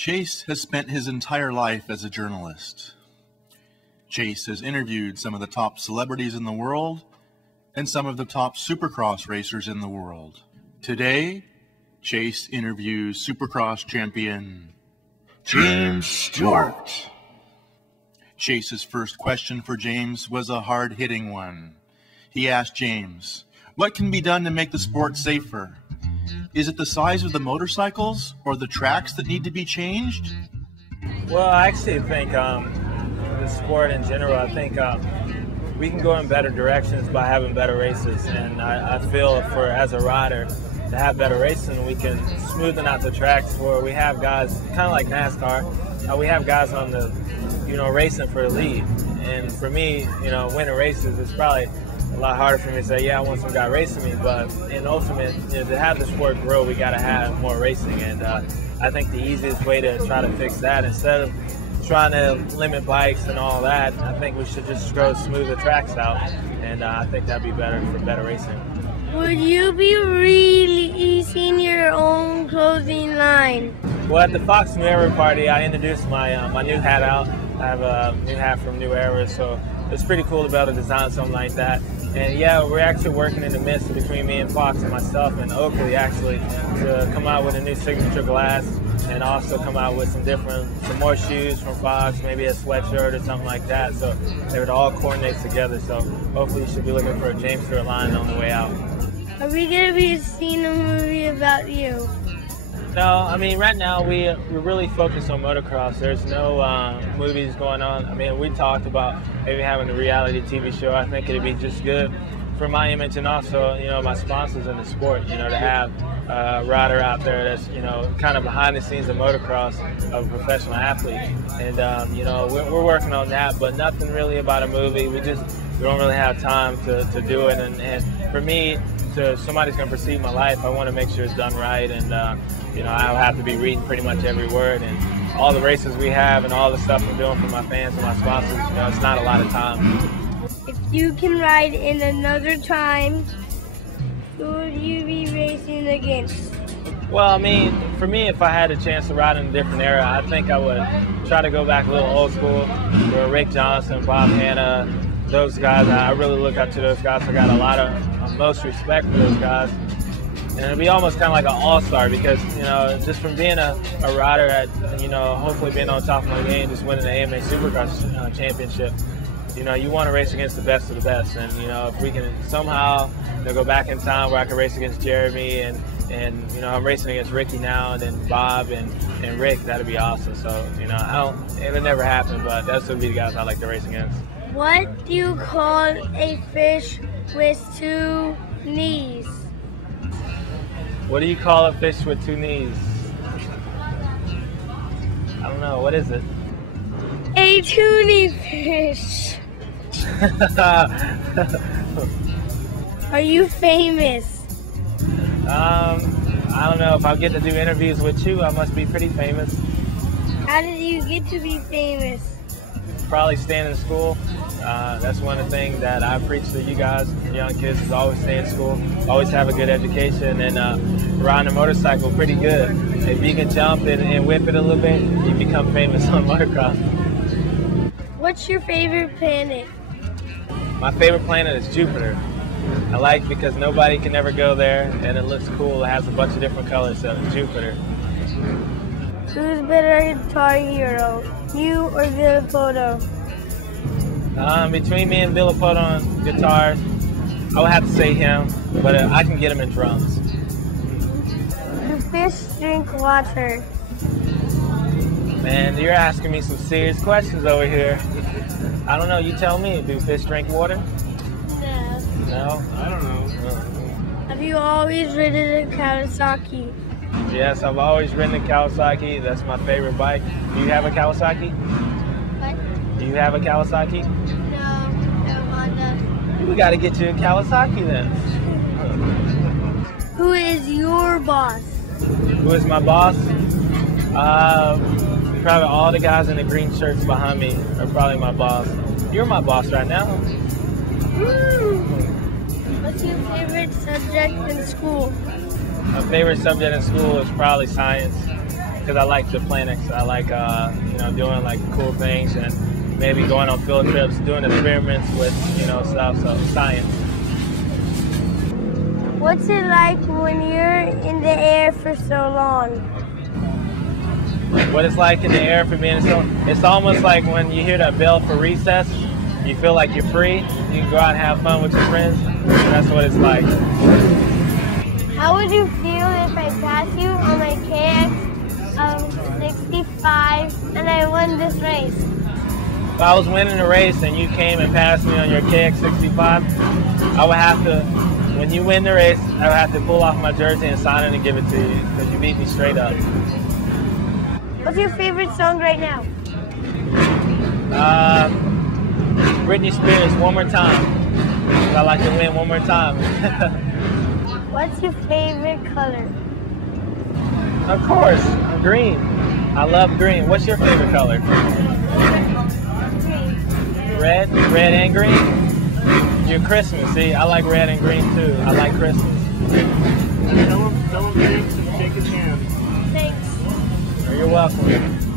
Chase has spent his entire life as a journalist. Chase has interviewed some of the top celebrities in the world and some of the top Supercross racers in the world. Today, Chase interviews Supercross Champion James Stewart. Chase's first question for James was a hard-hitting one. He asked James, "What can be done to make the sport safer? Is it the size of the motorcycles or the tracks that need to be changed?" Well, I actually think the sport in general, I think we can go in better directions by having better races. And I feel as a rider, to have better racing, we can smoothen out the tracks where we have guys, kind of like NASCAR, we have guys on the, racing for the lead. And for me, winning races is probably a lot harder for me to say, yeah, I want some guy racing me, but in ultimate, to have the sport grow, we got to have more racing. And I think the easiest way to try to fix that, instead of trying to limit bikes and all that, I think we should just smooth the tracks out, and I think that'd be better for better racing. Would you be releasing your own clothing line? Well, at the Fox New Era party, I introduced my my new hat out. I have a new hat from New Era, so it's pretty cool to be able to design something like that. And yeah, we're actually working in the midst between me and Fox and myself and Oakley actually to come out with a new signature glass and also come out with some more shoes from Fox, maybe a sweatshirt or something like that. So they would all coordinate together. So hopefully you should be looking for a James Stewart line on the way out. Are we going to be seeing a movie about you? No, I mean, right now we're really focused on motocross. There's no movies going on. I mean, we talked about maybe having a reality TV show. I think it'd be just good for my image and also, my sponsors in the sport, to have a rider out there that's, kind of behind the scenes of motocross of a professional athlete. And, we're working on that, but nothing really about a movie. We don't really have time to do it. And for me, somebody's going to perceive my life, I want to make sure it's done right. And, I'll have to be reading pretty much every word. And all the races we have and all the stuff I'm doing for my fans and my sponsors, it's not a lot of time. If you can ride in another time, who would you be racing against? Well, I mean, for me, if I had a chance to ride in a different era, I think I would try to go back a little old school, where Rick Johnson, Bob Hanna, those guys, I really look up to those guys. I got a lot of most respect for those guys. And it'd be almost kind of like an all-star because, just from being a rider at, hopefully being on top of my game, just winning the AMA Supercross Championship, you want to race against the best of the best. And, if we can somehow go back in time where I can race against Jeremy and I'm racing against Ricky now and then Bob and Rick, that'd be awesome. So, it'll never happen, but those would be the guys I like to race against. What do you call a fish with two knees? What do you call a fish with two knees? I don't know. What is it? A toonie fish. Are you famous? I don't know. If I get to do interviews with you, I must be pretty famous. How did you get to be famous? Probably staying in school. That's one of the things that I preach to you guys, young kids, is always stay in school, always have a good education, and riding a motorcycle pretty good. If you can jump and whip it a little bit, you become famous on motocross. What's your favorite planet? My favorite planet is Jupiter. I like because nobody can ever go there, and it looks cool. It has a bunch of different colors, so Jupiter. Who's better guitar hero, you or Villapoto? Between me and Villapoto on guitars, I would have to say him, but I can get him in drums. Do fish drink water? Man, you're asking me some serious questions over here. I don't know, you tell me, do fish drink water? No. No? I don't know. Have you always ridden a Kawasaki? Yes, I've always ridden a Kawasaki. That's my favorite bike. Do you have a Kawasaki? What? Do you have a Kawasaki? No Honda. We got to get you a Kawasaki then. Who is your boss? Who is my boss? Probably all the guys in the green shirts behind me are probably my boss. You're my boss right now. Woo! What's your favorite subject in school? My favorite subject in school is probably science. because I like the planets. I like you know, doing like cool things and maybe going on field trips, doing experiments with, you know, stuff, so science. What's it like when you're in the air for so long? What it's like in the air for me, it's almost like when you hear that bell for recess, you feel like you're free. You can go out and have fun with your friends. That's what it's like. How would you feel if I passed you on my KX 65 and I won this race? If I was winning the race and you came and passed me on your KX65, I would have to, when you win the race, I would have to pull off my jersey and sign it and give it to you because you beat me straight up. What's your favorite song right now? Britney Spears, One More Time. I like to win one more time. What's your favorite color? Of course, green. I love green. What's your favorite color? Green. Red? Red and green? You're Christmas. See, I like red and green too. I like Christmas. Tell him thanks and shake his hand. Thanks. You're welcome.